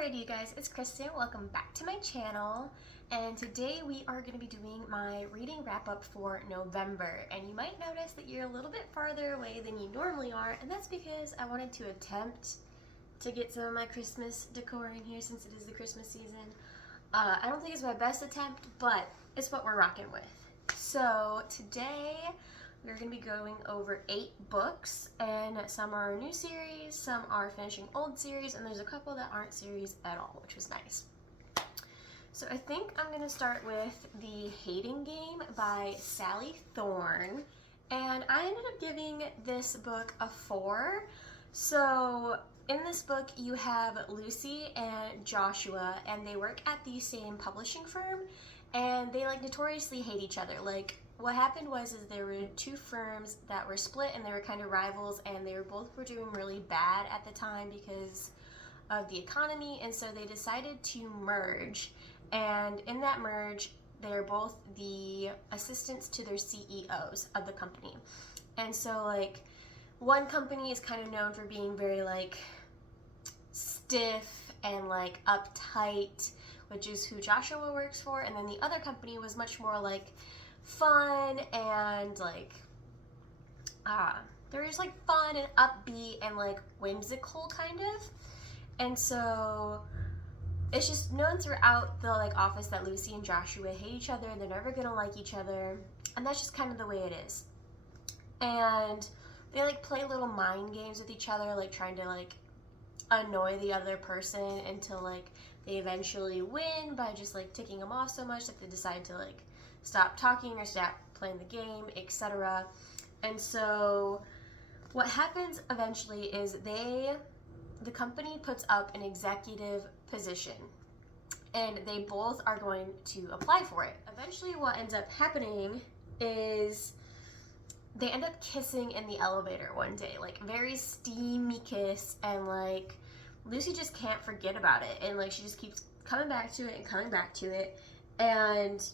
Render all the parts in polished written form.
Alrighty you guys, it's Kristen. Welcome back to my channel. And today we are going to be doing my reading wrap-up for November. And you might notice that you're a little bit farther away than you normally are, and that's because I wanted to attempt to get some of my Christmas decor in here since it is the Christmas season. I don't think it's my best attempt, but it's what we're rocking with. So today we're going to be going over 8 books, and some are new series, some are finishing old series, and there's a couple that aren't series at all, which was nice. So I think I'm going to start with The Hating Game by Sally Thorne, and I ended up giving this book a 4. So in this book you have Lucy and Joshua, and they work at the same publishing firm, and they notoriously hate each other. What happened was there were 2 firms that were split, and they were kind of rivals, and they were doing really bad at the time because of the economy, and so they decided to merge. And in that merge, they're both the assistants to their CEOs of the company. And so one company is kind of known for being very stiff and uptight, which is who Joshua works for, and then the other company was much more fun and they're just fun and upbeat and whimsical kind of. And so it's just known throughout the office that Lucy and Joshua hate each other, they're never gonna like each other, and that's just kind of the way it is. And they play little mind games with each other, trying to annoy the other person until they eventually win by just ticking them off so much that they decide to stop talking or stop playing the game, etc. And so what happens eventually is the company puts up an executive position, and they both are going to apply for it. Eventually what ends up happening is they end up kissing in the elevator one day, very steamy kiss, and Lucy just can't forget about it, and she just keeps coming back to it and coming back to it. And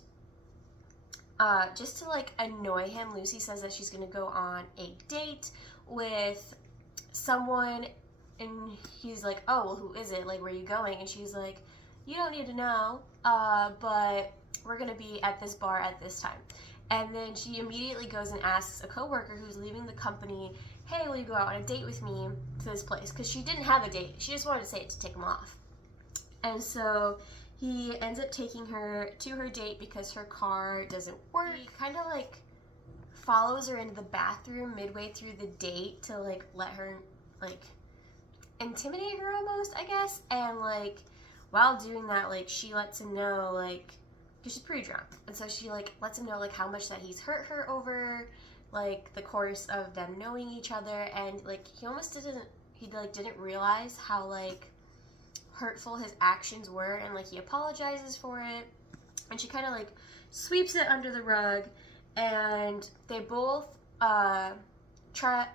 just to annoy him, Lucy says that she's gonna go on a date with someone, and he's like, oh, well, who is it? Where are you going? And she's like, you don't need to know, but we're gonna be at this bar at this time. And then she immediately goes and asks a coworker who's leaving the company, hey, will you go out on a date with me to this place? Because she didn't have a date, she just wanted to say it to tick him off. And so he ends up taking her to her date because her car doesn't work. He kind of follows her into the bathroom midway through the date to let her intimidate her almost, I guess. And while doing that, she lets him know because she's pretty drunk, and so she lets him know how much that he's hurt her over the course of them knowing each other. And he almost didn't realize how hurtful his actions were, and he apologizes for it, and she kind of sweeps it under the rug, and they both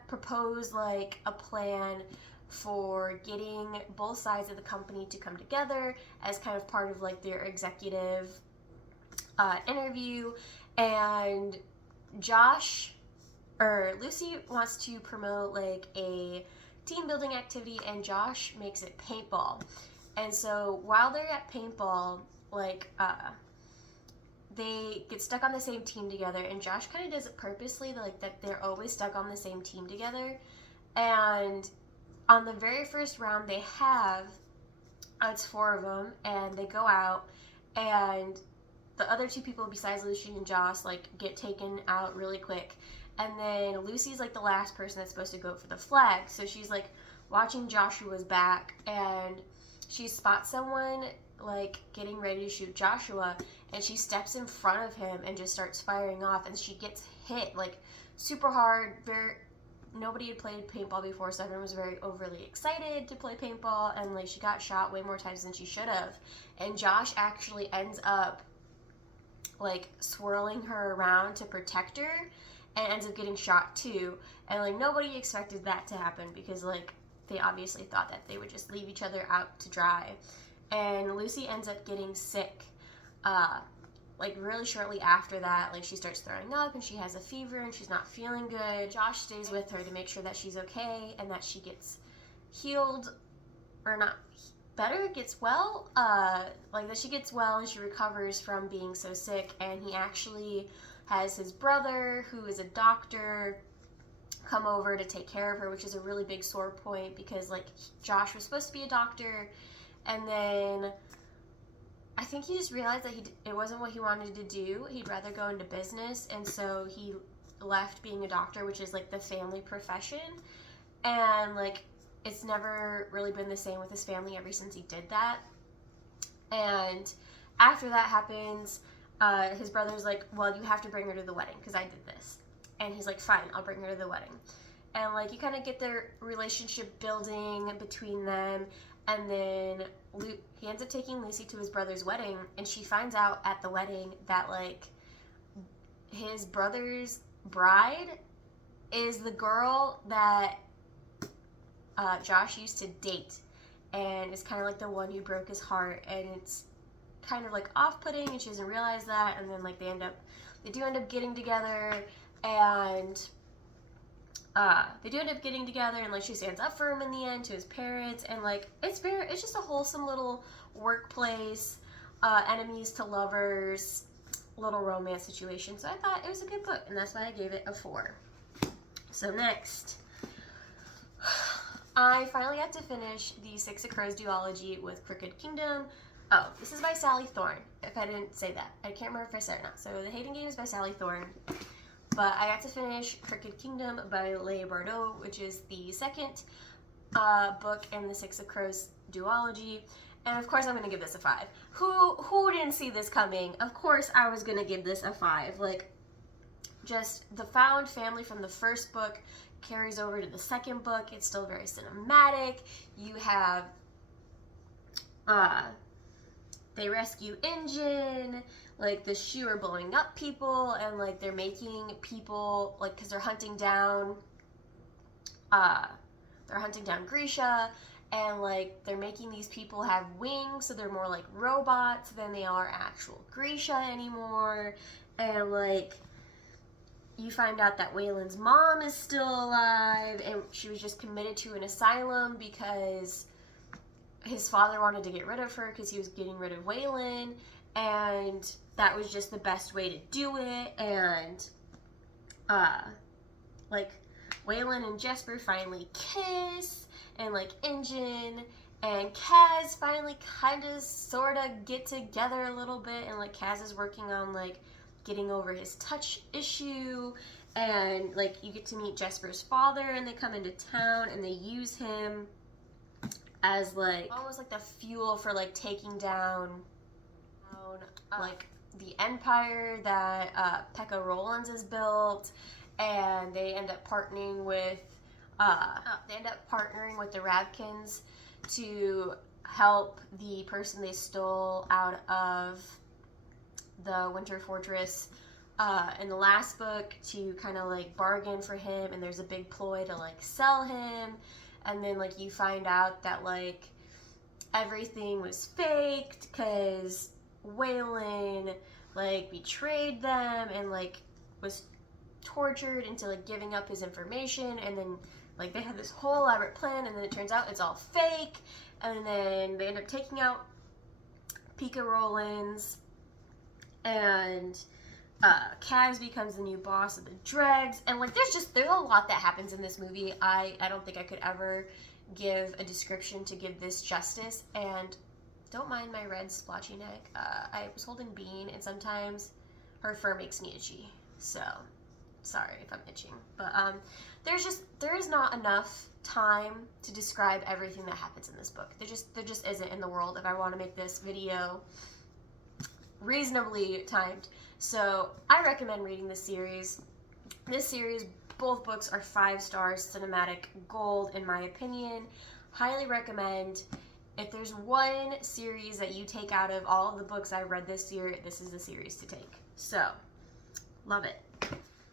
propose a plan for getting both sides of the company to come together as kind of part of their executive interview. And Lucy wants to promote a team building activity, and Josh makes it paintball. And so while they're at paintball, they get stuck on the same team together, and Josh kind of does it purposely, that they're always stuck on the same team together. And on the very first round they have, it's 4 of them, and they go out, and the other 2 people besides Lucy and Josh get taken out really quick. And then Lucy's the last person that's supposed to go for the flag, so she's watching Joshua's back, and she spots someone getting ready to shoot Joshua, and she steps in front of him and just starts firing off, and she gets hit super hard. Nobody had played paintball before, so everyone was very overly excited to play paintball, and she got shot way more times than she should have. And Josh actually ends up swirling her around to protect her, and ends up getting shot too. And nobody expected that to happen, because they obviously thought that they would just leave each other out to dry. And Lucy ends up getting sick really shortly after that. She starts throwing up, and she has a fever, and she's not feeling good. Josh stays with her to make sure that she's okay and that she gets healed, or not better, gets well, like that she gets well and she recovers from being so sick, and he actually has his brother, who is a doctor, come over to take care of her, which is a really big sore point because like Josh was supposed to be a doctor, and then I think he just realized that it wasn't what he wanted to do. He'd rather go into business, and so he left being a doctor, which is like the family profession, and like it's never really been the same with his family ever since he did that. And after that happens, his brother's like, well, you have to bring her to the wedding because I did this. And he's like, fine, I'll bring her to the wedding. And like you kind of get their relationship building between them. And then he ends up taking Lucy to his brother's wedding, and she finds out at the wedding that like his brother's bride is the girl that Josh used to date, and is kind of like the one who broke his heart. And it's kind of like off-putting, and she doesn't realize that. And then like they do end up getting together, and and like she stands up for him in the end to his parents, and like it's just a wholesome little workplace, enemies to lovers, little romance situation. So I thought it was a good book, and that's why I gave it a 4. So next, I finally got to finish the Six of Crows duology with Crooked Kingdom. Oh, this is by Sally Thorne, if I didn't say that. I can't remember if I said it or not. So The Hating Game is by Sally Thorne. But I got to finish Crooked Kingdom by Leigh Bardugo, which is the second book in the Six of Crows duology. And of course I'm going to give this a 5. Who didn't see this coming? Of course I was going to give this a 5. Like, just the found family from the first book carries over to the second book. It's still very cinematic. You have they rescue Ingen, like the Shu are blowing up people, and like they're making people, like, because they're hunting down Grisha, and like they're making these people have wings, so they're more like robots than they are actual Grisha anymore. And like you find out that Wayland's mom is still alive, and she was just committed to an asylum because his father wanted to get rid of her because he was getting rid of Wayland, and that was just the best way to do it. And like Wayland and Jesper finally kiss, and like Ingen and Kaz finally kind of sort of get together a little bit, and like Kaz is working on like getting over his touch issue, and like you get to meet Jesper's father, and they come into town and they use him as like almost like the fuel for like taking down like the empire that Pekka Rollins has built. And they end up partnering with the Ravkins to help the person they stole out of the Winter Fortress in the last book, to kind of like bargain for him, and there's a big ploy to like sell him. And then like you find out that like everything was faked because Wayland like betrayed them and like was tortured into like giving up his information. And then like they had this whole elaborate plan, and then it turns out it's all fake. And then they end up taking out Pekka Rollins, and Kaz becomes the new boss of the Dregs. And like there's a lot that happens in this movie. I don't think I could ever give a description to give this justice. And don't mind my red splotchy neck. I was holding Bean, and sometimes her fur makes me itchy, so sorry if I'm itching. But there is not enough time to describe everything that happens in this book. There just isn't in the world if I want to make this video reasonably timed. So I recommend reading this series. This series, both books are 5 stars, cinematic gold in my opinion. Highly recommend. If there's one series that you take out of all of the books I read this year, this is the series to take. So, love it.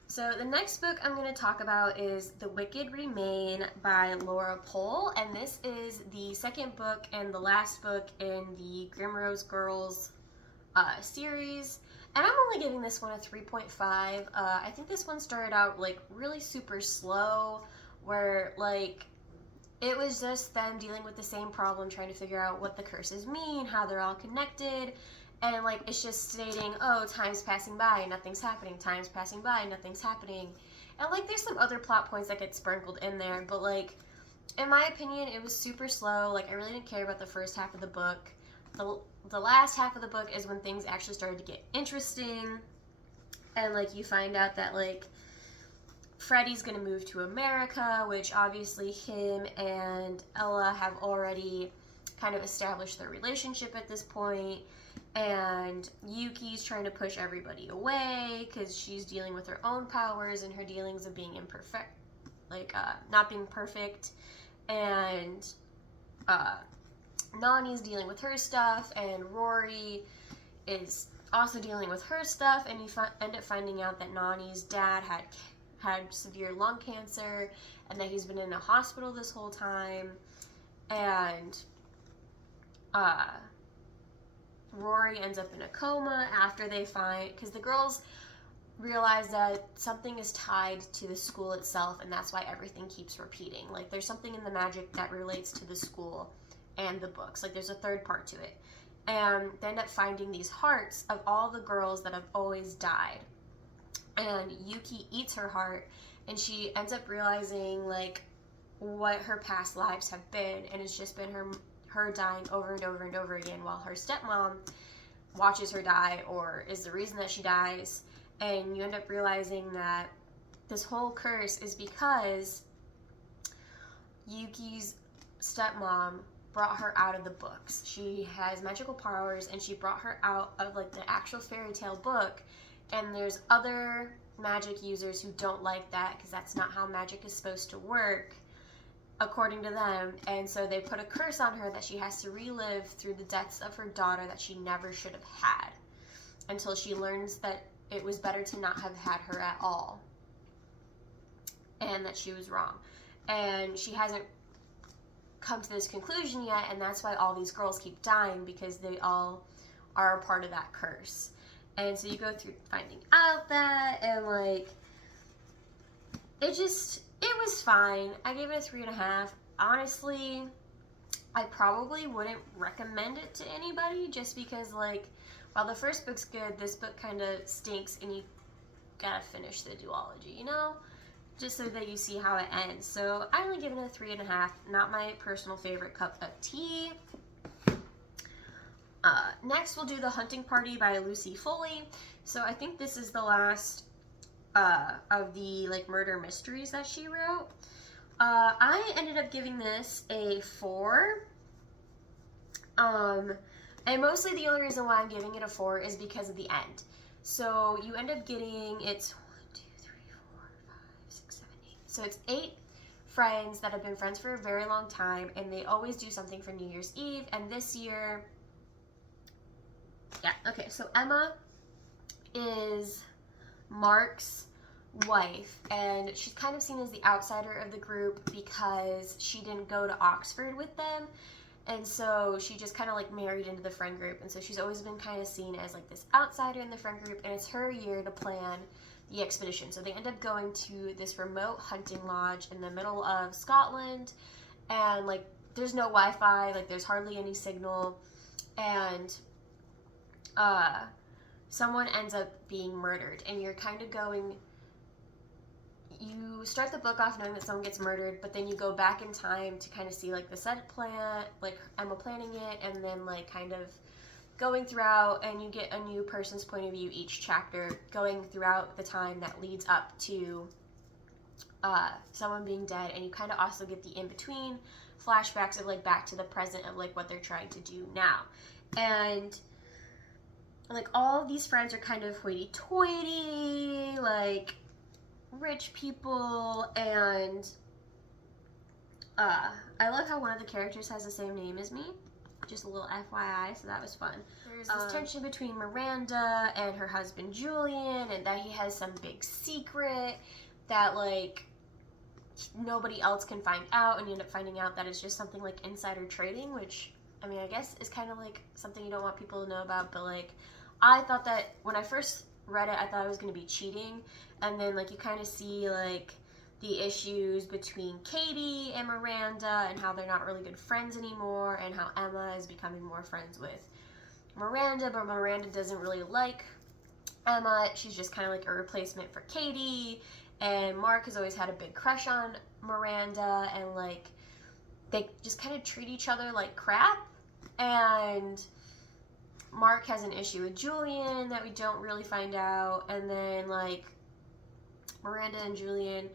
So the next book I'm going to talk about is The Wicked Remain by Laura Pohl, and this is the second book and the last book in the Grimrose Girls series. And I'm only giving this one a 3.5. I think this one started out like really super slow, where like it was just them dealing with the same problem, trying to figure out what the curses mean, how they're all connected. And like it's just stating, oh, time's passing by, nothing's happening. Time's passing by, nothing's happening. And like there's some other plot points that get sprinkled in there, but like in my opinion, it was super slow. Like I really didn't care about the first half of the book. The last half of the book is when things actually started to get interesting, and like you find out that like Freddie's gonna move to America, which obviously him and Ella have already kind of established their relationship at this point. And Yuki's trying to push everybody away because she's dealing with her own powers and her dealings of being imperfect, like not being perfect. And Nani's dealing with her stuff, and Rory is also dealing with her stuff. And you end up finding out that Nani's dad had severe lung cancer, and that he's been in a hospital this whole time. And Rory ends up in a coma after they find, because the girls realize that something is tied to the school itself, and that's why everything keeps repeating. Like there's something in the magic that relates to the school and the books. Like there's a third part to it. And they end up finding these hearts of all the girls that have always died. And Yuki eats her heart, and she ends up realizing like what her past lives have been, and it's just been her dying over and over and over again, while her stepmom watches her die or is the reason that she dies. And you end up realizing that this whole curse is because Yuki's stepmom brought her out of the books. She has magical powers, and she brought her out of like the actual fairy tale book. And there's other magic users who don't like that, because that's not how magic is supposed to work, according to them. And so they put a curse on her that she has to relive through the deaths of her daughter that she never should have had, until she learns that it was better to not have had her at all, and that she was wrong. And she hasn't come to this conclusion yet, and that's why all these girls keep dying, because they all are a part of that curse. And so you go through finding out that, and like it was fine. I gave it a 3.5. Honestly, I probably wouldn't recommend it to anybody, just because like while the first book's good, this book kind of stinks, and you gotta finish the duology, you know? Just so that you see how it ends. So I only give it a 3.5. Not my personal favorite cup of tea. Next, we'll do The Hunting Party by Lucy Foley. So I think this is the last of the like murder mysteries that she wrote. I ended up giving this a 4. And mostly the only reason why I'm giving it a 4 is because of the end. So you end up getting, it's 1, 2, 3, 4, 5, 6, 7, 8. So it's 8 friends that have been friends for a very long time, and they always do something for New Year's Eve. And this year, yeah, okay, so Emma is Mark's wife, and she's kind of seen as the outsider of the group because she didn't go to Oxford with them. And so she just kind of like married into the friend group. And so she's always been kind of seen as like this outsider in the friend group. And it's her year to plan the expedition. So they end up going to this remote hunting lodge in the middle of Scotland. And like there's no Wi-Fi, like there's hardly any signal. And someone ends up being murdered. And you're kind of going, you start the book off knowing that someone gets murdered, but then you go back in time to kind of see like the set plan, like Emma planning it, and then like kind of going throughout, and you get a new person's point of view each chapter, going throughout the time that leads up to someone being dead. And you kind of also get the in-between flashbacks of like back to the present of like what they're trying to do now. And like all of these friends are kind of hoity-toity, like rich people. And I love how one of the characters has the same name as me, just a little FYI, so that was fun. There's this tension between Miranda and her husband Julian, and that he has some big secret that like nobody else can find out, and you end up finding out that it's just something like insider trading, which I mean I guess is kind of like something you don't want people to know about. But like I thought that when I first read it, I thought it was going to be cheating. And then like you kind of see like the issues between Katie and Miranda and how they're not really good friends anymore, and how Emma is becoming more friends with Miranda, but Miranda doesn't really like Emma. She's just kind of like a replacement for Katie, and Mark has always had a big crush on Miranda, and like they just kind of treat each other like crap. And Mark has an issue with Julian that we don't really find out, and then like Miranda and Julian,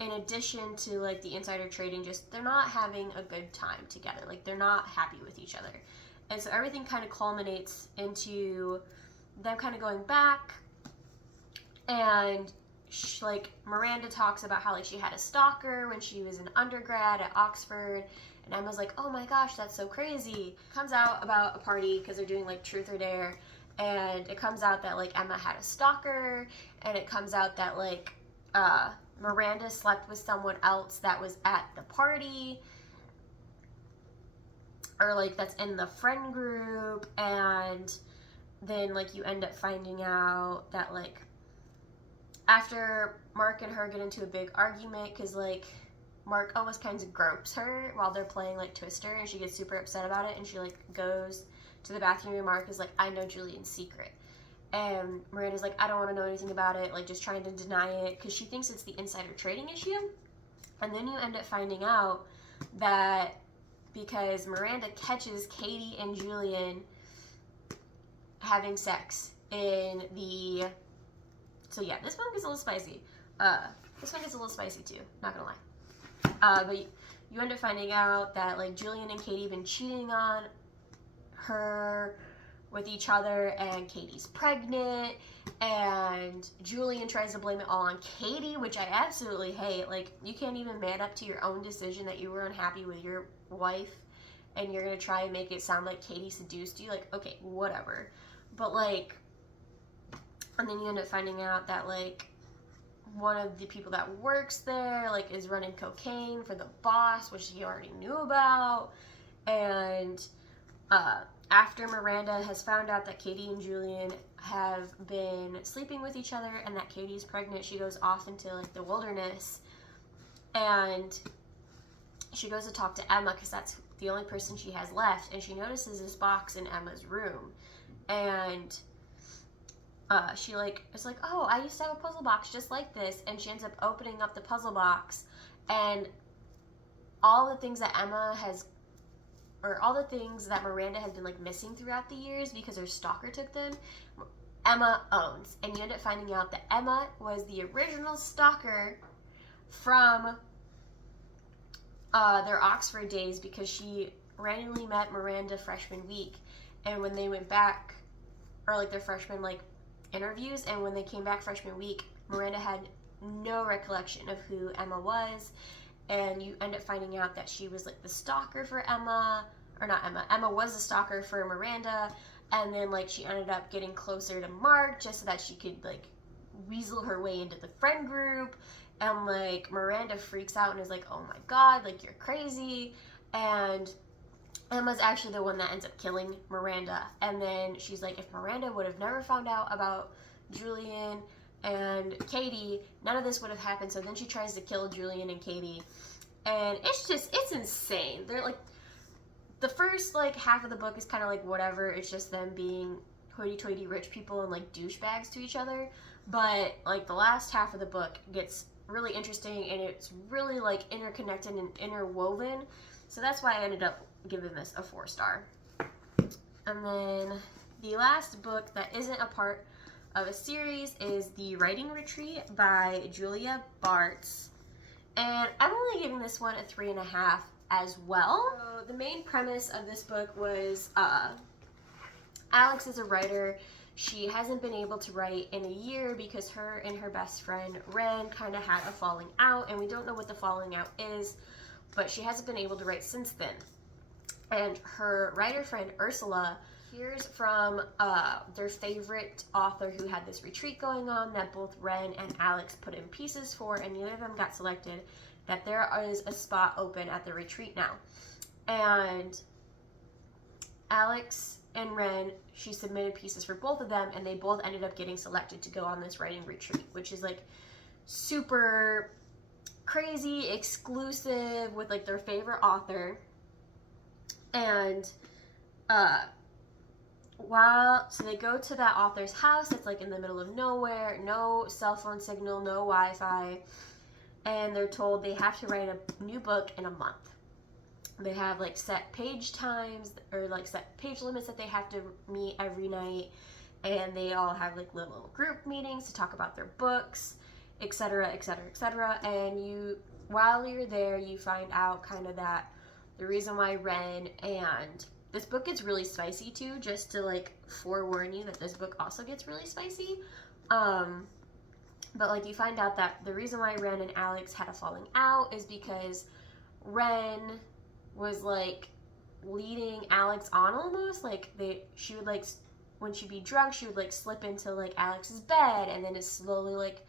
in addition to like the insider trading, just they're not having a good time together. Like they're not happy with each other. And so everything kind of culminates into them kind of going back, and like Miranda talks about how like she had a stalker when she was an undergrad at Oxford, and Emma's like, oh my gosh, that's so crazy. Comes out about a party because they're doing like truth or dare, and it comes out that like Emma had a stalker, and it comes out that like Miranda slept with someone else that was at the party, or like that's in the friend group. And then like you end up finding out that like after Mark and her get into a big argument, because like Mark almost kind of gropes her while they're playing like Twister, and she gets super upset about it, and she like goes to the bathroom, and Mark is like, I know Julian's secret. And Miranda's like, I don't want to know anything about it, like just trying to deny it because she thinks it's the insider trading issue. And then you end up finding out that because Miranda catches Katie and Julian having sex in the... So yeah, this one gets a little spicy. This one gets a little spicy too, not gonna lie. But you end up finding out that like Julian and Katie have been cheating on her with each other, and Katie's pregnant, and Julian tries to blame it all on Katie, which I absolutely hate. Like, you can't even man up to your own decision that you were unhappy with your wife, and you're gonna try and make it sound like Katie seduced you. Like, okay, whatever. But like, and then you end up finding out that like one of the people that works there like is running cocaine for the boss, which he already knew about. And after Miranda has found out that Katie and Julian have been sleeping with each other and that Katie's pregnant, she goes off into like the wilderness, and she goes to talk to Emma because that's the only person she has left, and she notices this box in Emma's room, and she like is like, oh, I used to have a puzzle box just like this, and she ends up opening up the puzzle box, and all the things that all the things that Miranda has been like missing throughout the years because her stalker took them, Emma owns. And you end up finding out that Emma was the original stalker from their Oxford days, because she randomly met Miranda freshman week, and when they went back, or like their freshman like interviews, and when they came back freshman week, Miranda had no recollection of who Emma was. And you end up finding out that she was like the stalker for Emma, or not Emma. Emma was the stalker for Miranda, and then like she ended up getting closer to Mark just so that she could like weasel her way into the friend group. And like Miranda freaks out and is like, oh my god, like you're crazy. And Emma's actually the one that ends up killing Miranda. And then she's like, if Miranda would have never found out about Julian and Katie, none of this would have happened. So then she tries to kill Julian and Katie, and it's insane. They're like, the first like half of the book is kind of like whatever, it's just them being hoity-toity rich people and like douchebags to each other. But like the last half of the book gets really interesting, and it's really like interconnected and interwoven. So that's why I ended up giving this a 4-star. And then the last book that isn't a part of a series is The Writing Retreat by Julia Bartz, and I'm only giving this one a 3.5 as well. So the main premise of this book was Alex is a writer. She hasn't been able to write in a year because her and her best friend Ren kind of had a falling out, and we don't know what the falling out is, but she hasn't been able to write since then. And her writer friend Ursula hears from their favorite author who had this retreat going on that both Ren and Alex put in pieces for, and neither of them got selected, that there is a spot open at the retreat now. And Alex and Ren, she submitted pieces for both of them, and they both ended up getting selected to go on this writing retreat, which is like super crazy exclusive with like their favorite author. And so they go to that author's house. It's like in the middle of nowhere, no cell phone signal, no Wi-Fi, and they're told they have to write a new book in a month. They have like set page times or like set page limits that they have to meet every night, and they all have like little group meetings to talk about their books, etc., etc., etc. And while you're there, you find out kind of that the reason why Ren, and this book gets really spicy too, just to like forewarn you that this book also gets really spicy. But like you find out that the reason why Ren and Alex had a falling out is because Ren was like leading Alex on almost. Like she would like, when she'd be drunk, she would like slip into like Alex's bed, and then it slowly like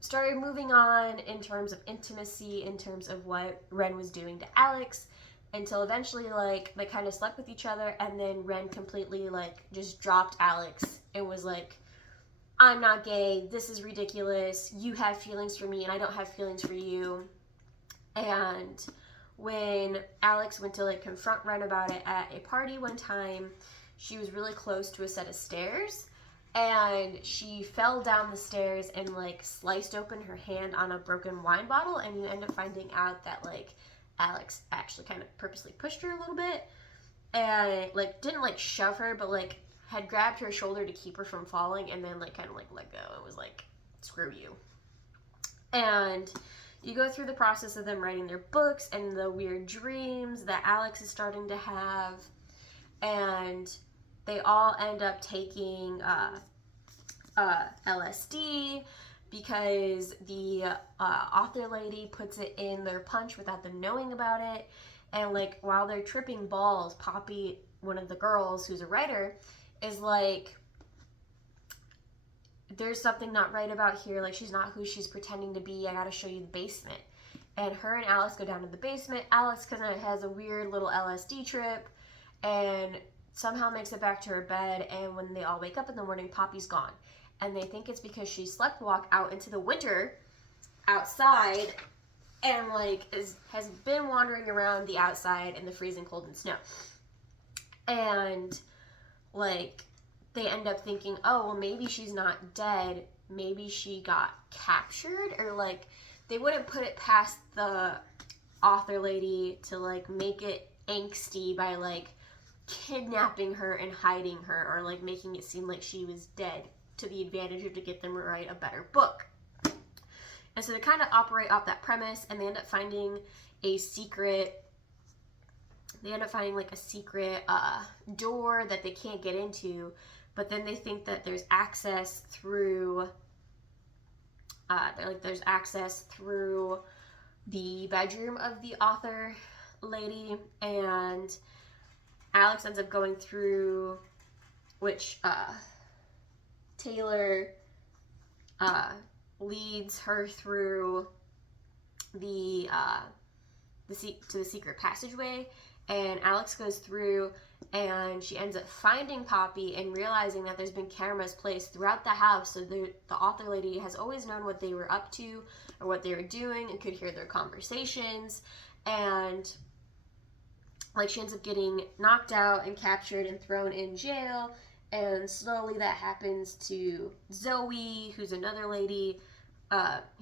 started moving on in terms of intimacy, in terms of what Ren was doing to Alex, until eventually like they kind of slept with each other, and then Ren completely like just dropped Alex and was like, I'm not gay, this is ridiculous, you have feelings for me and I don't have feelings for you. And when Alex went to like confront Ren about it at a party one time, she was really close to a set of stairs, and she fell down the stairs and like sliced open her hand on a broken wine bottle, and you end up finding out that like Alex actually kind of purposely pushed her a little bit, and like didn't like shove her, but like had grabbed her shoulder to keep her from falling, and then like kind of like let go. It was like, screw you. And you go through the process of them writing their books and the weird dreams that Alex is starting to have, and they all end up taking LSD because the author lady puts it in their punch without them knowing about it. And like while they're tripping balls, Poppy, one of the girls who's a writer, is like, there's something not right about here, like she's not who she's pretending to be, I gotta show you the basement. And her and Alex go down to the basement. Alex kind of has a weird little LSD trip and somehow makes it back to her bed, and when they all wake up in the morning, Poppy's gone. And they think it's because she sleptwalked out into the winter outside and like has been wandering around the outside in the freezing cold and snow. And like they end up thinking, oh, well, maybe she's not dead, maybe she got captured, or like they wouldn't put it past the author lady to like make it angsty by like kidnapping her and hiding her, or like making it seem like she was dead to the advantage of to get them to write a better book. And so they kind of operate off that premise, and they end up finding a secret door that they can't get into, but then they think that there's access through the bedroom of the author lady, and Alex ends up going through, which Taylor leads her through to the secret passageway, and Alex goes through, and she ends up finding Poppy and realizing that there's been cameras placed throughout the house, so the author lady has always known what they were up to or what they were doing and could hear their conversations. And like she ends up getting knocked out and captured and thrown in jail, and slowly that happens to Zoe, who's another lady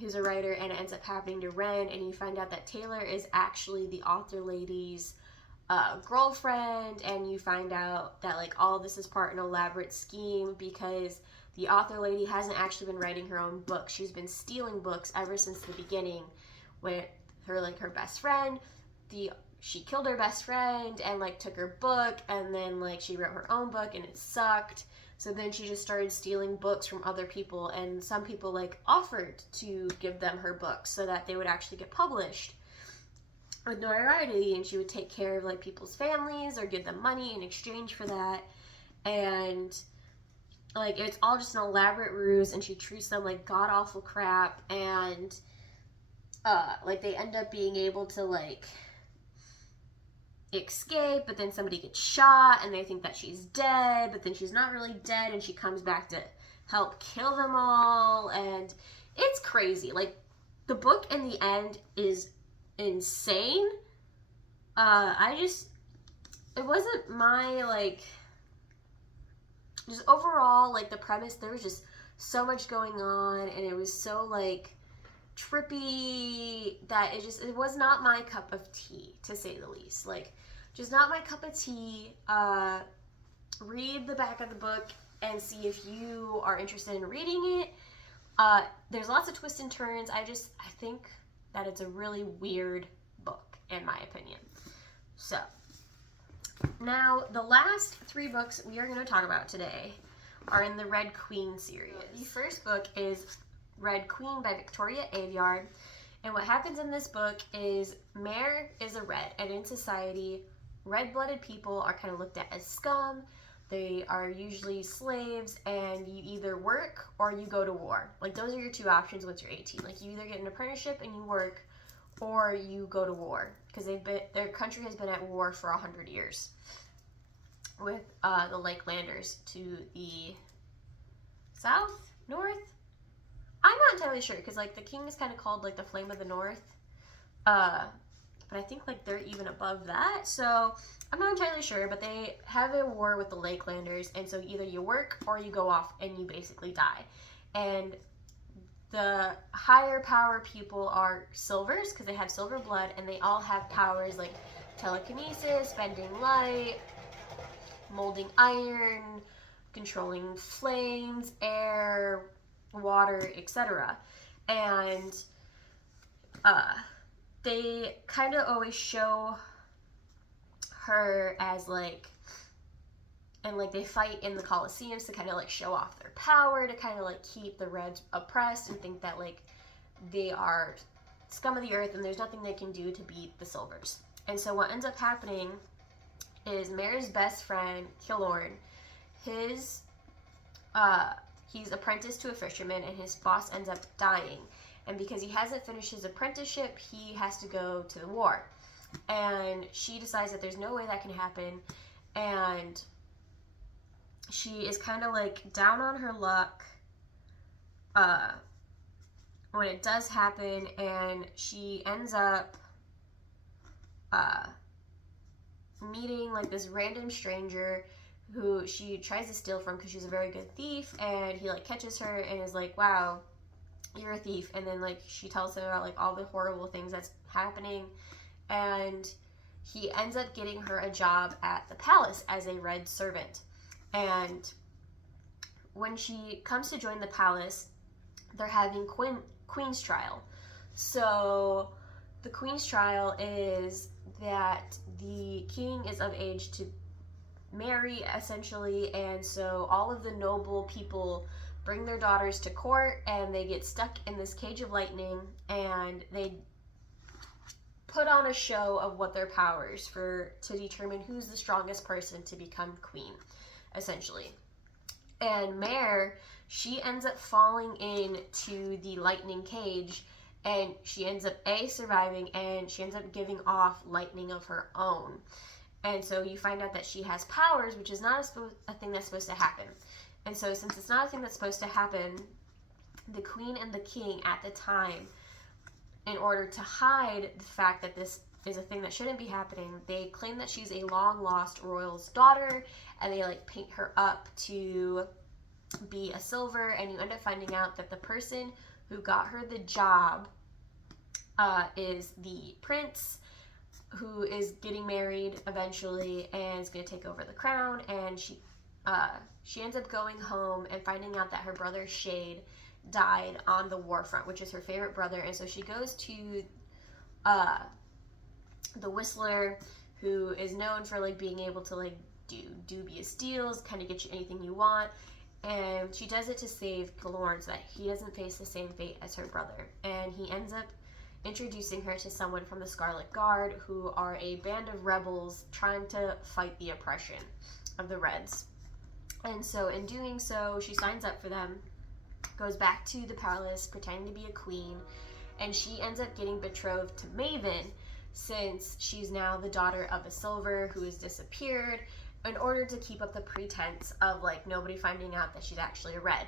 who's a writer, and it ends up happening to Ren, and you find out that Taylor is actually the author lady's girlfriend, and you find out that like all this is part of an elaborate scheme because the author lady hasn't actually been writing her own book. She's been stealing books ever since the beginning with her best friend. She killed her best friend and like took her book, and then like she wrote her own book and it sucked. So then she just started stealing books from other people, and some people like offered to give them her books so that they would actually get published with notoriety, and she would take care of like people's families or give them money in exchange for that. And like it's all just an elaborate ruse, and she treats them like god-awful crap, and like they end up being able to like escape, but then somebody gets shot and they think that she's dead, but then she's not really dead, and she comes back to help kill them all. And it's crazy. Like the book in the end is insane. It wasn't my, like, just overall, like, the premise, there was just so much going on, and it was so, like, trippy that it was not my cup of tea, to say the least. Like, just not my cup of tea. Read the back of the book and see if you are interested in reading it. There's lots of twists and turns. I think that it's a really weird book, in my opinion. So, now the last 3 books we are going to talk about today are in the Red Queen series. The first book is Red Queen by Victoria Aveyard. And what happens in this book is Mare is a red, and in society, red-blooded people are kind of looked at as scum. They are usually slaves, and you either work or you go to war. Like, those are your 2 options once you're 18. Like, you either get an apprenticeship and you work, or you go to war, because their country has been at war for 100 years with the Lakelanders to the south, north. I'm not entirely sure, because, like, the king is kind of called, like, the Flame of the North, but I think, like, they're even above that, so I'm not entirely sure, but they have a war with the Lakelanders, and so either you work or you go off and you basically die. And the higher power people are silvers, because they have silver blood, and they all have powers like telekinesis, bending light, molding iron, controlling flames, air, water, etc. And they kind of always show her as, like, and, like, they fight in the Colosseums to kind of, like, show off their power, to kind of, like, keep the Reds oppressed and think that, like, they are scum of the earth and there's nothing they can do to beat the Silvers. And so what ends up happening is Mare's best friend, Killorn, he's apprenticed to a fisherman, and his boss ends up dying. And because he hasn't finished his apprenticeship, he has to go to the war. And she decides that there's no way that can happen, and she is kind of, like, down on her luck when it does happen, and she ends up meeting, like, this random stranger who she tries to steal from because she's a very good thief, and he, like, catches her and is like, wow, you're a thief. And then, like, she tells him about, like, all the horrible things that's happening, and he ends up getting her a job at the palace as a red servant. And when she comes to join the palace, they're having Queen's trial. So the Queen's trial is that the king is of age to marry, essentially, and so all of the noble people bring their daughters to court, and they get stuck in this cage of lightning, and they put on a show of what their powers to determine who's the strongest person to become queen, essentially. And Mare, she ends up falling into the lightning cage, and she ends up surviving, and she ends up giving off lightning of her own. And so you find out that she has powers, which is not a thing that's supposed to happen. And so since it's not a thing that's supposed to happen, the queen and the king at the time, in order to hide the fact that this is a thing that shouldn't be happening, they claim that she's a long-lost royal's daughter, and they, like, paint her up to be a silver, and you end up finding out that the person who got her the job is the prince, who is getting married eventually and is going to take over the crown. And she ends up going home and finding out that her brother Shade died on the war front, which is her favorite brother. And so she goes to the Whistler, who is known for, like, being able to, like, do dubious deals, kind of get you anything you want. And she does it to save Killorn so that he doesn't face the same fate as her brother. And he ends up introducing her to someone from the Scarlet Guard, who are a band of rebels trying to fight the oppression of the Reds. And so in doing so, she signs up for them, goes back to the palace pretending to be a queen, and she ends up getting betrothed to Maven, since she's now the daughter of a silver who has disappeared, in order to keep up the pretense of, like, nobody finding out that she's actually a red.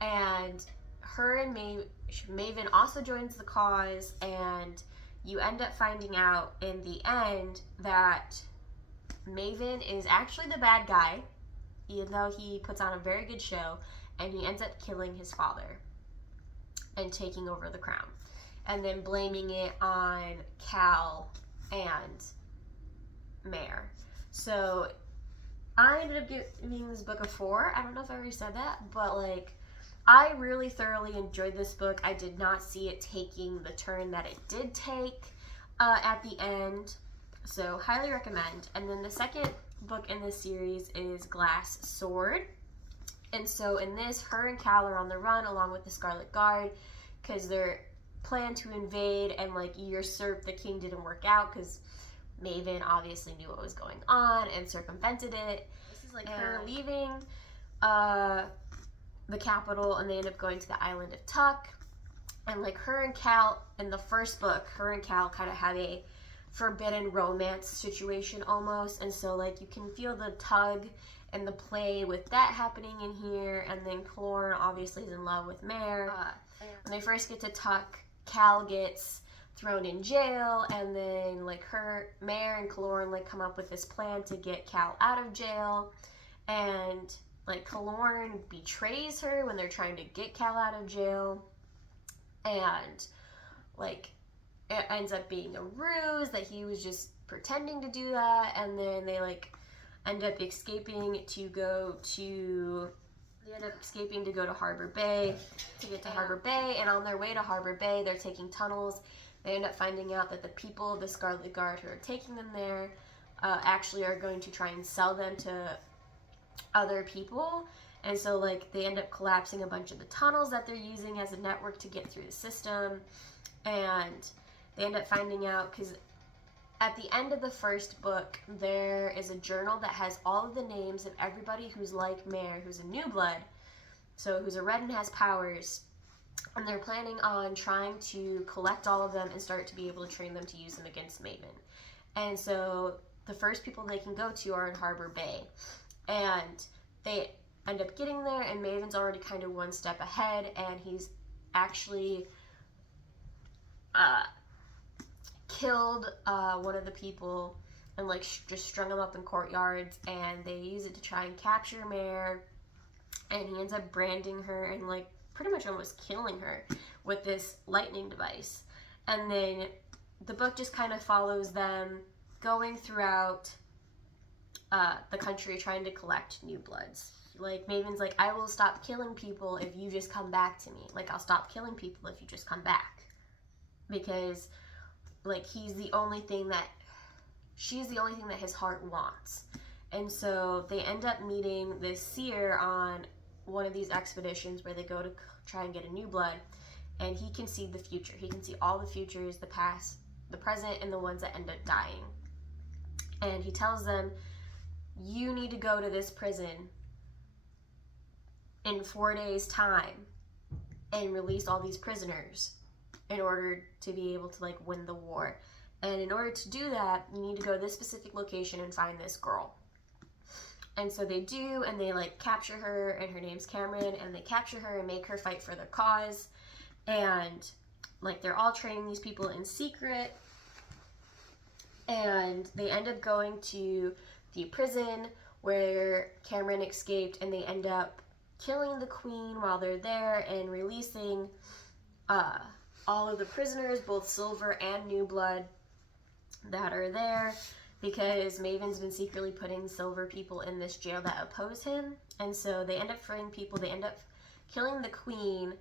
And her and Maven also joins the cause, and you end up finding out in the end that Maven is actually the bad guy, even though he puts on a very good show, and he ends up killing his father and taking over the crown, and then blaming it on Cal and Mare. So I ended up giving this book a 4. I don't know if I already said that, but like, I really thoroughly enjoyed this book. I did not see it taking the turn that it did take at the end, so highly recommend. And then the second book in this series is Glass Sword. And so in this, her and Cal are on the run along with the Scarlet Guard because their plan to invade and like usurp the king didn't work out because Maven obviously knew what was going on and circumvented it. This is like her leaving the capital, and they end up going to the island of Tuck. And like her and Cal, in the first book, her and Cal kind of have a forbidden romance situation almost, and so like you can feel the tug and the play with that happening in here. And then Clorne obviously is in love with Mare. When they first get to Tuck, Cal gets thrown in jail, and then like Mare and Clorne like come up with this plan to get Cal out of jail, and like Clorne betrays her when they're trying to get Cal out of jail, and like it ends up being a ruse that he was just pretending to do that. And then they like end up escaping to go to Harbor Bay to get to Harbor Bay. And on their way to Harbor Bay, they're taking tunnels. They end up finding out that the people of the Scarlet Guard who are taking them there actually are going to try and sell them to other people. And so like they end up collapsing a bunch of the tunnels that they're using as a network to get through the system. And they end up finding out because at the end of the first book, there is a journal that has all of the names of everybody who's like Mare, who's a new blood, so who's a red and has powers. And they're planning on trying to collect all of them and start to be able to train them to use them against Maven. And so the first people they can go to are in Harbor Bay. And they end up getting there, and Maven's already kind of one step ahead, and he's actually killed one of the people and like just strung him up in courtyards, and they use it to try and capture Mare, and he ends up branding her and like pretty much almost killing her with this lightning device. And then the book just kind of follows them going throughout the country trying to collect new bloods. Like Maven's like, I will stop killing people if you just come back to me. Like, I'll stop killing people if you just come back. Because like she's the only thing that his heart wants. And so they end up meeting this seer on one of these expeditions where they go to try and get a new blood, and he can see the future. He can see all the futures, the past, the present, and the ones that end up dying. And he tells them, you need to go to this prison in 4 days' time and release all these prisoners in order to be able to like win the war. And in order to do that, you need to go to this specific location and find this girl. And so they do, and they like capture her, and her name's Cameron, and they capture her and make her fight for their cause. And like they're all training these people in secret, and they end up going to the prison where Cameron escaped, and they end up killing the queen while they're there and releasing all of the prisoners, both Silver and New Blood, that are there, because Maven's been secretly putting Silver people in this jail that oppose him. And so they end up freeing people. They end up killing the queen.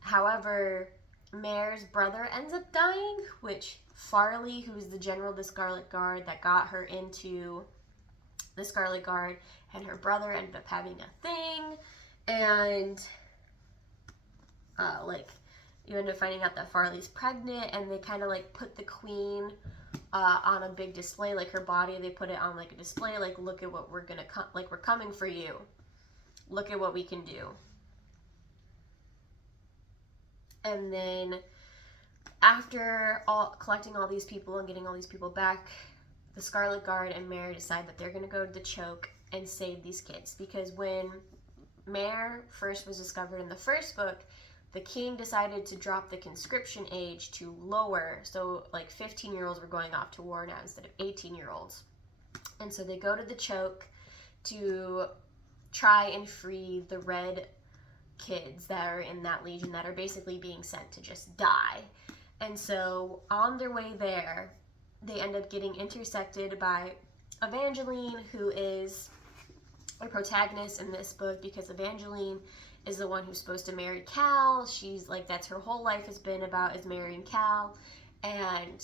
However, Mare's brother ends up dying, which Farley, who's the general of the Scarlet Guard that got her into the Scarlet Guard, and her brother ended up having a thing. And like you end up finding out that Farley's pregnant, and they kind of like put the queen on a big display, like her body, they put it on like a display, like, look at what we're gonna like, we're coming for you, look at what we can do. And then after collecting all these people and getting all these people back, the Scarlet Guard and Mare decide that they're gonna go to the Choke and save these kids, because when Mare first was discovered in the first book, the king decided to drop the conscription age to lower, so like 15-year-olds were going off to war now instead of 18-year-olds. And so they go to the choke to try and free the red kids that are in that legion that are basically being sent to just die. And so on their way there, they end up getting intersected by Evangeline, who is a protagonist in this book because Evangeline is the one who's supposed to marry Cal. She's like, that's her whole life has been about, is marrying Cal. And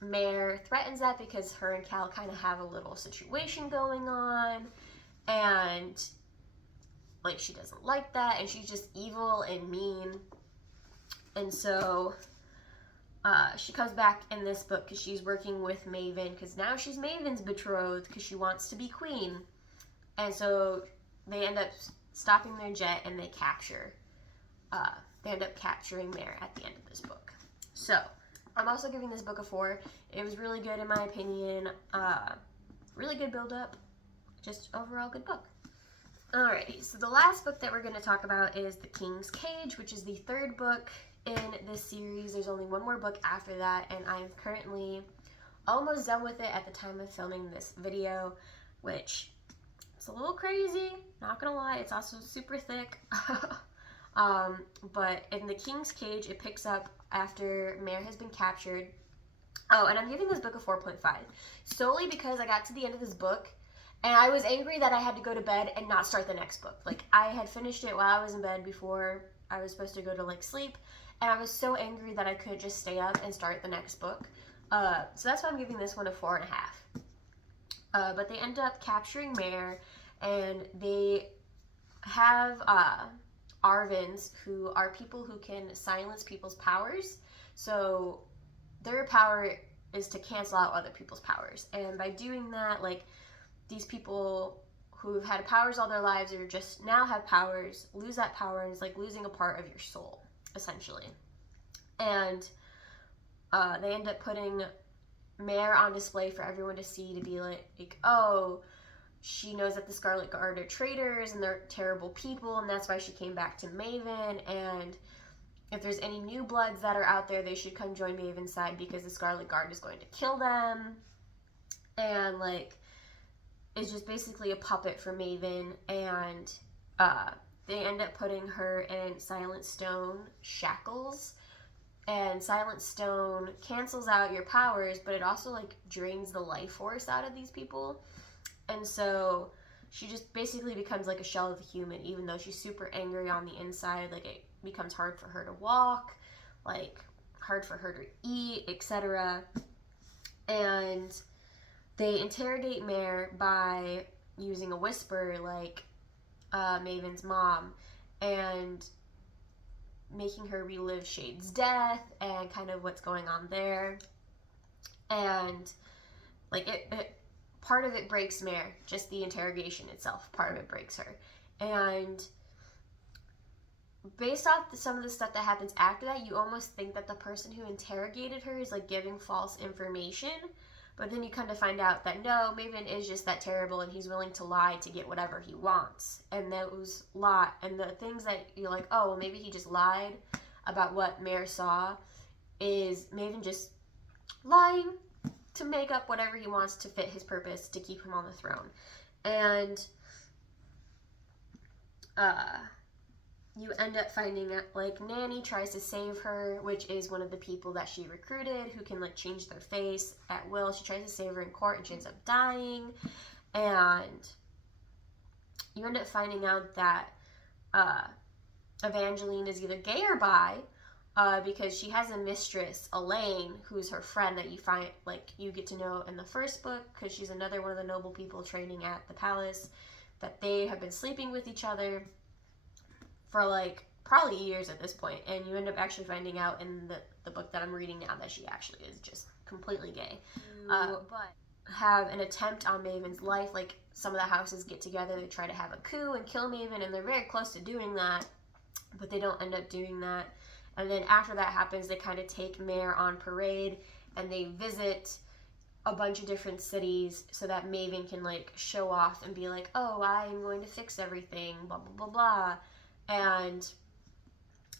Mare threatens that because her and Cal kind of have a little situation going on. And like, she doesn't like that, and she's just evil and mean. And so she comes back in this book because she's working with Maven, because now she's Maven's betrothed because she wants to be queen. And so they end up stopping their jet and they end up capturing Mare at the end of this book. So I'm also giving this book a 4. It was really good in my opinion. Really good build up. Just overall good book. Alrighty, so the last book that we're going to talk about is The King's Cage, which is the 3rd book in this series. There's only one more book after that, and I'm currently almost done with it at the time of filming this video, which it's a little crazy, not gonna lie. It's also super thick. But in The King's Cage, it picks up after Mare has been captured. Oh, and I'm giving this book a 4.5 solely because I got to the end of this book and I was angry that I had to go to bed and not start the next book. Like, I had finished it while I was in bed before I was supposed to go to like sleep, and I was so angry that I couldn't just stay up and start the next book. So that's why I'm giving this one a 4.5. But they end up capturing Mare, and they have Arvins, who are people who can silence people's powers. So their power is to cancel out other people's powers. And by doing that, like, these people who've had powers all their lives or just now have powers lose that power, and it's like losing a part of your soul, essentially. And they end up putting Mare on display for everyone to see, to be like, oh, she knows that the Scarlet Guard are traitors and they're terrible people, and that's why she came back to Maven, and if there's any new bloods that are out there, they should come join Maven's side because the Scarlet Guard is going to kill them. And like, it's just basically a puppet for Maven, and they end up putting her in Silent Stone shackles. And Silent Stone cancels out your powers, but it also like drains the life force out of these people. And so she just basically becomes like a shell of a human, even though she's super angry on the inside. Like, it becomes hard for her to walk, like hard for her to eat, etc. And they interrogate Mare by using a whisper, like Maven's mom, and making her relive Shade's death and kind of what's going on there. And like, it part of it breaks Mare, just the interrogation itself, part of it breaks her. And based off some of the stuff that happens after that, you almost think that the person who interrogated her is like giving false information, but then you kind of find out that no, Maven is just that terrible and he's willing to lie to get whatever he wants. And those and the things that you're like, oh, well, maybe he just lied about what Mare saw, is Maven just lying to make up whatever he wants to fit his purpose to keep him on the throne. And you end up finding out, like, Nanny tries to save her, which is one of the people that she recruited who can, like, change their face at will. She tries to save her in court and she ends up dying. And you end up finding out that Evangeline is either gay or bi, because she has a mistress, Elaine, who's her friend that you find, like, you get to know in the first book, because she's another one of the noble people training at the palace, that they have been sleeping with each other for like probably years at this point, and you end up actually finding out in the book that I'm reading now that she actually is just completely gay. But have an attempt on Maven's life. Like, some of the houses get together, they try to have a coup and kill Maven, and they're very close to doing that, but they don't end up doing that. And then after that happens, they kind of take Mare on parade and they visit a bunch of different cities so that Maven can like show off and be like, oh, I am going to fix everything, blah blah blah blah. And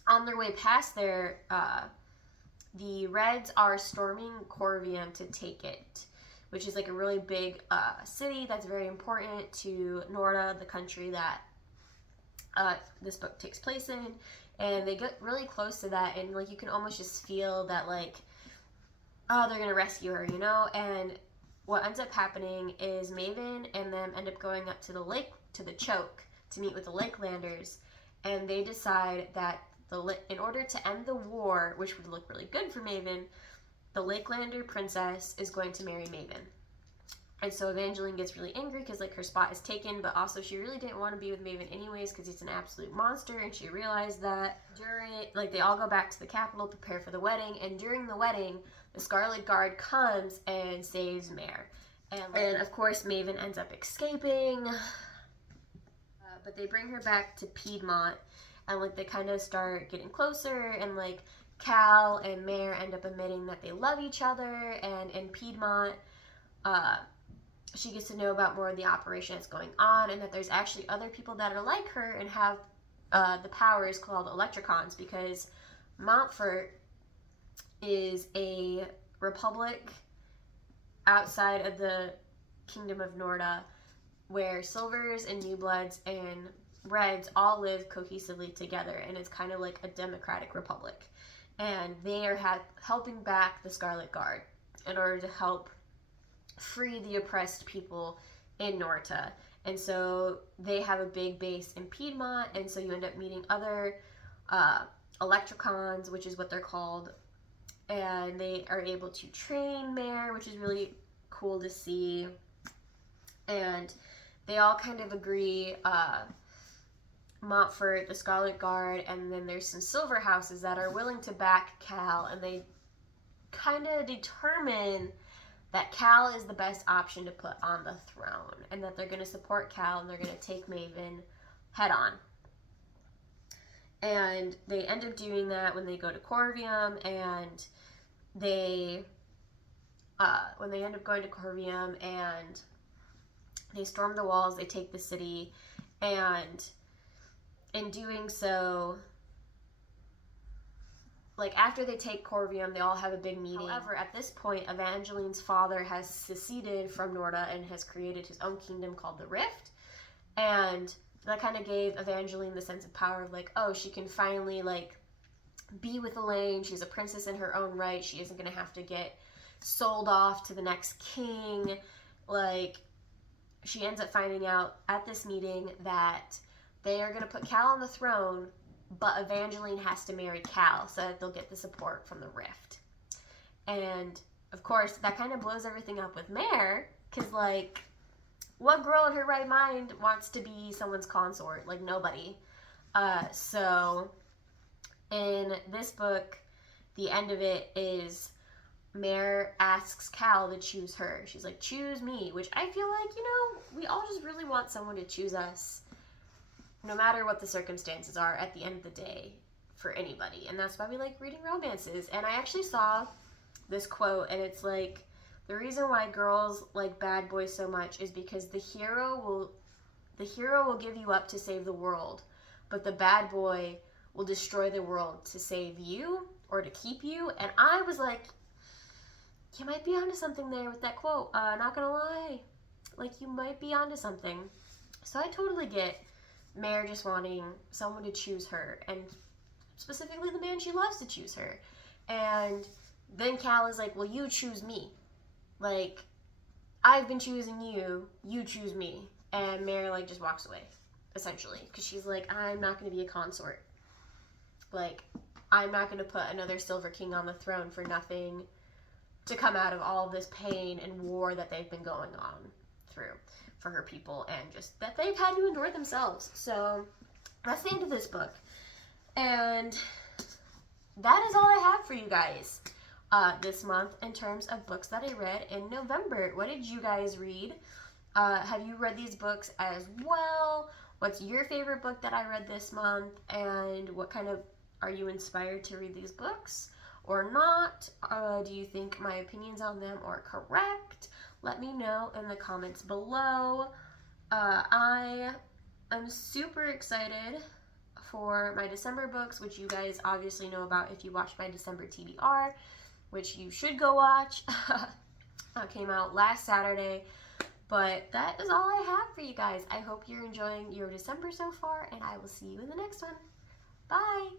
on their way past there, the Reds are storming Corvium to take it, which is like a really big city that's very important to Norda, the country that this book takes place in. And they get really close to that, and like you can almost just feel that, like, oh, they're gonna rescue her, you know. And what ends up happening is Maven and them end up going up to the lake, to the choke, to meet with the Lakelanders, and they decide that in order to end the war, which would look really good for Maven, the Lakelander princess is going to marry Maven. And so Evangeline gets really angry because, like, her spot is taken, but also she really didn't want to be with Maven anyways because he's an absolute monster, and she realized that. Like, they all go back to the capital, prepare for the wedding, and during the wedding, the Scarlet Guard comes and saves Mare. And of course, Maven ends up escaping, but they bring her back to Piedmont, and, like, they kind of start getting closer, and, like, Cal and Mare end up admitting that they love each other, and in Piedmont, she gets to know about more of the operation that's going on, and that there's actually other people that are like her and have the powers called Electricons, because Montfort is a republic outside of the Kingdom of Norda where Silvers and New Bloods and Reds all live cohesively together, and it's kind of like a democratic republic. And they are helping back the Scarlet Guard in order to help free the oppressed people in Norta. And so they have a big base in Piedmont, and so you end up meeting other Electricons, which is what they're called, and they are able to train Mare, which is really cool to see. And they all kind of agree, Montfort, the Scarlet Guard, and then there's some Silver Houses that are willing to back Cal, and they kind of determine that Cal is the best option to put on the throne, and that they're going to support Cal, and they're going to take Maven head on. And they end up doing that when they go to Corvium, and when they end up going to Corvium, and they storm the walls, they take the city, and in doing so, like, after they take Corvium, they all have a big meeting. However, at this point, Evangeline's father has seceded from Norda and has created his own kingdom called the Rift. And that kind of gave Evangeline the sense of power of, like, oh, she can finally, like, be with Elaine. She's a princess in her own right. She isn't going to have to get sold off to the next king. Like, she ends up finding out at this meeting that they are going to put Cal on the throne, but Evangeline has to marry Cal so that they'll get the support from the Rift. And, of course, that kind of blows everything up with Mare, because, like, what girl in her right mind wants to be someone's consort? Like, nobody. So, in this book, the end of it is Mare asks Cal to choose her. She's like, choose me, which I feel like, you know, we all just really want someone to choose us, no matter what the circumstances are at the end of the day for anybody. And that's why we like reading romances. And I actually saw this quote, and it's like, the reason why girls like bad boys so much is because the hero will give you up to save the world, but the bad boy will destroy the world to save you or to keep you. And I was like, you might be onto something there with that quote. Not gonna lie, like, you might be onto something. So I totally get Mare just wanting someone to choose her, and specifically the man she loves to choose her. And then Cal is like, well, you choose me. Like, I've been choosing you, you choose me. And Mare, like, just walks away, essentially, because she's like, I'm not going to be a consort. Like, I'm not going to put another Silver King on the throne for nothing to come out of all of this pain and war that they've been going on through for her people, and just that they've had to endure themselves. So that's the end of this book, and that is all I have for you guys this month in terms of books that I read in November. What did you guys read? Have you read these books as well? What's your favorite book that I read this month, and what kind of, are you inspired to read these books or not? Do you think my opinions on them are correct? Let me know in the comments below. I am super excited for my December books, which you guys obviously know about if you watched my December TBR, which you should go watch. Came out last Saturday. But that is all I have for you guys. I hope you're enjoying your December so far, and I will see you in the next one. Bye!